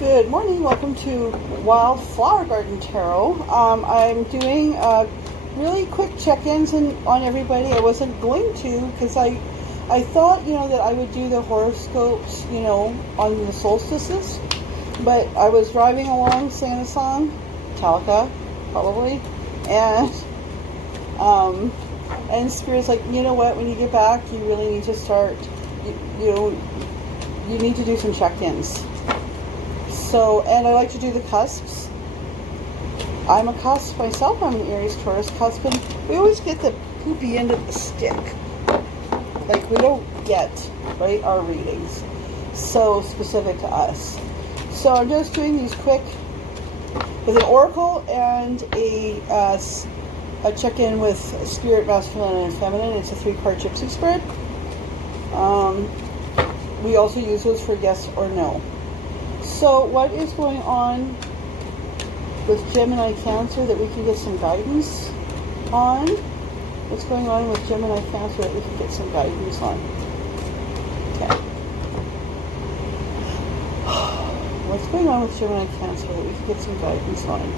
Good morning. Welcome to Wildflower Garden Tarot. I'm doing really quick check-ins on everybody. I wasn't going to because I thought that I would do the horoscopes on the solstices, but I was driving along singing a song, Metallica probably, and Spirit's like, you know what? When you get back, you really need to start. You need to do some check-ins. So, and I like to do the cusps. I'm a cusp myself. I'm an Aries Taurus cusp, and we always get the poopy end of the stick. Like, we don't get, right, our readings so specific to us. So I'm just doing these quick with an oracle and a check-in with spirit, masculine and feminine. It's a 3-card Gypsy spread. We also use those for yes or no. So what is going on with Gemini Cancer that we can get some guidance on? What's going on with Gemini Cancer that we can get some guidance on? Okay. What's going on with Gemini Cancer that we can get some guidance on?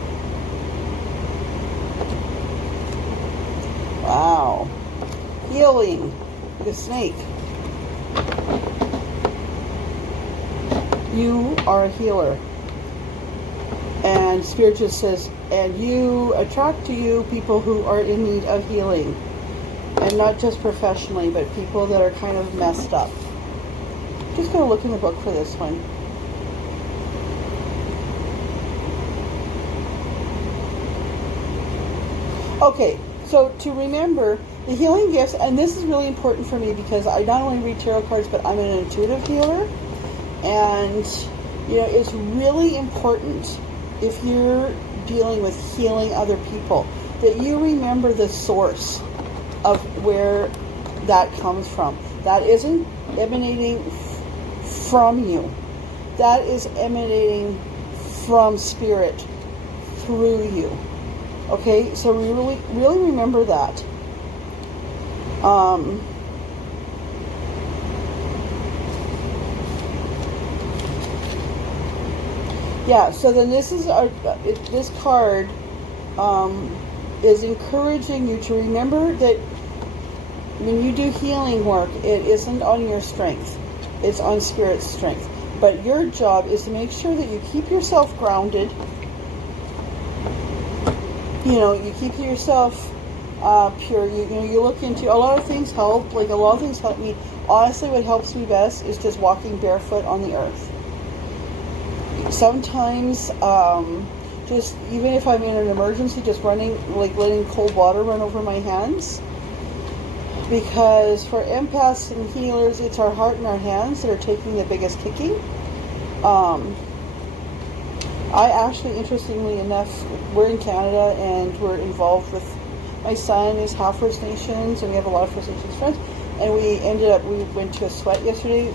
Wow. Healing. The snake. You are a healer. And Spirit just says, and you attract to you people who are in need of healing. And not just professionally, but people that are kind of messed up. Just going to look in the book for this one. Okay, so to remember, the healing gifts, and this is really important for me because I not only read tarot cards, but I'm an intuitive healer. And, it's really important if you're dealing with healing other people that you remember the source of where that comes from. That isn't emanating from you. That is emanating from Spirit through you. Okay? So we really remember that. Yeah, so then this is this card is encouraging you to remember that when you do healing work, it isn't on your strength. It's on Spirit's strength. But your job is to make sure that you keep yourself grounded. You keep yourself pure. You look into, a lot of things help. Like, a lot of things help me. Honestly, what helps me best is just walking barefoot on the earth. Sometimes, just even if I'm in an emergency, just running, like letting cold water run over my hands. Because for empaths and healers, it's our heart and our hands that are taking the biggest kicking. I actually, interestingly enough, we're in Canada and we're involved with, my son is half First Nations and we have a lot of First Nations friends. And we went to a sweat yesterday,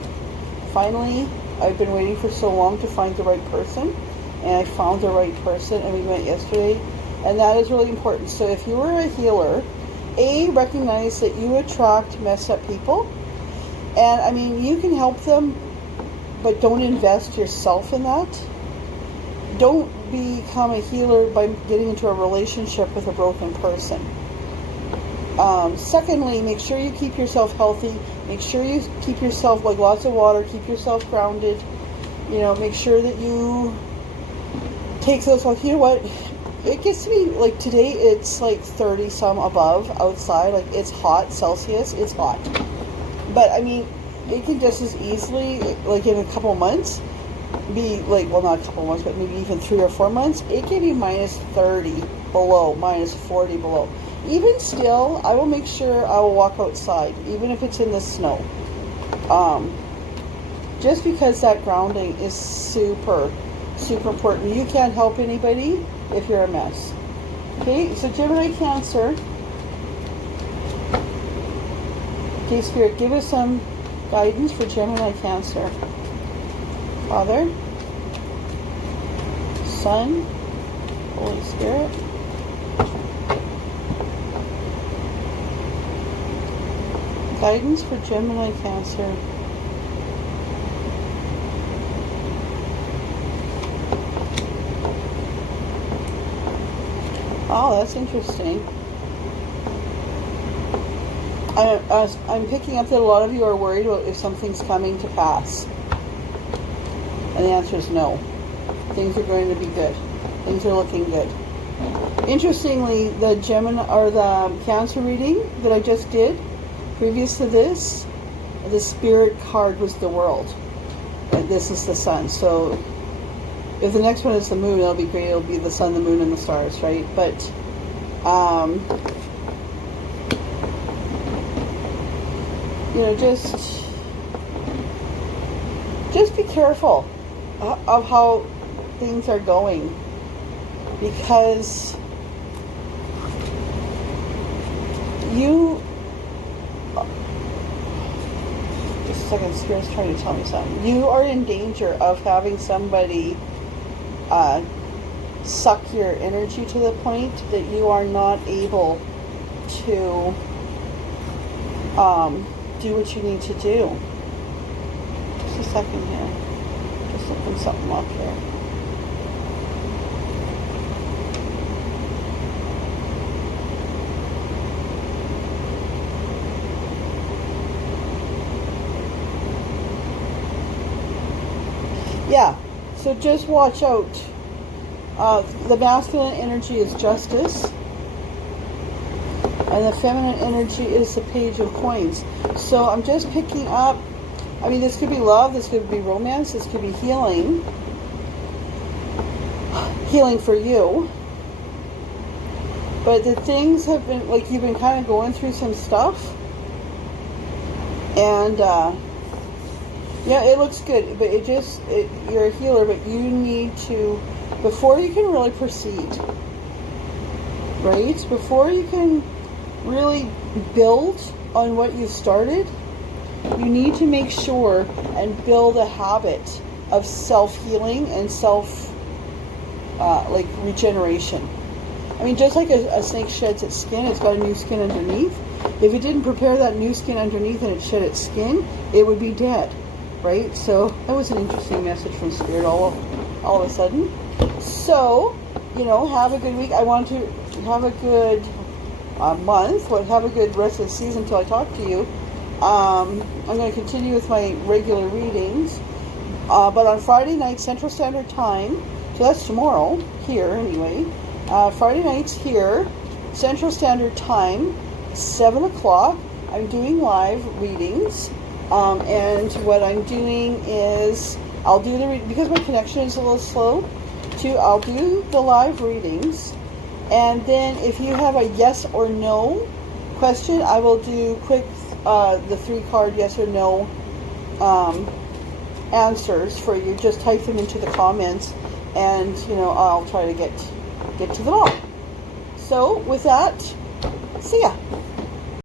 finally. I've been waiting for so long to find the right person, and I found the right person, and we went yesterday, and that is really important. So if you are a healer, recognize that you attract messed up people, and you can help them, but don't invest yourself in that. Don't become a healer by getting into a relationship with a broken person. Secondly, make sure you keep yourself healthy. Make sure you keep yourself, like, lots of water. Keep yourself grounded. Make sure that you take those walks. You know what? It gets to be, like, today it's like 30 some above outside. Like, it's hot, Celsius. It's hot. But, it can just as easily, like, in a couple months, be, like, well, not a couple months, but maybe even 3 or 4 months, it can be minus 30 below, minus 40 below. Even still, I will make sure I will walk outside, even if it's in the snow. Just because that grounding is super, super important. You can't help anybody if you're a mess. Okay, so Gemini Cancer. Okay, Spirit, give us some guidance for Gemini Cancer. Father, Son, Holy Spirit. Guidance for Gemini Cancer. Oh, that's interesting. I'm picking up that a lot of you are worried about if something's coming to pass. And the answer is no. Things are going to be good. Things are looking good. Interestingly, the Gemini or the Cancer reading that I just did, previous to this, the spirit card was the world. And this is the sun. So if the next one is the moon, it'll be great. It'll be the sun, the moon, and the stars, right? But you know, just be careful of how things are going, because you just a second, Spirit's trying to tell me something. You are in danger of having somebody suck your energy to the point that you are not able to do what you need to do. Just a second here. Just looking something up here. Yeah, so just watch out. The masculine energy is justice, and the feminine energy is the Page of Coins. So I'm just picking up, I mean, this could be love, this could be romance, this could be healing for you. But the things have been, like, you've been kind of going through some stuff, and yeah, it looks good, but you're a healer, but you need to, before you can really proceed, right? Before you can really build on what you've started, you need to make sure and build a habit of self-healing and like regeneration. I mean, just like a snake sheds its skin, it's got a new skin underneath. If it didn't prepare that new skin underneath and it shed its skin, it would be dead, right? So that was an interesting message from Spirit all of a sudden. So, you know, have a good week. I want to have a good month. Well, have a good rest of the season until I talk to you. I'm going to continue with my regular readings. But on Friday night, Central Standard Time, so that's tomorrow, here anyway. Friday nights here, Central Standard Time, 7 o'clock, I'm doing live readings. And what I'm doing is, I'll do because my connection is a little slow, I'll do the live readings. And then if you have a yes or no question, I will do quick, the 3-card yes or no answers for you. Just type them into the comments, and, you know, I'll try to get to them all. So with that, see ya.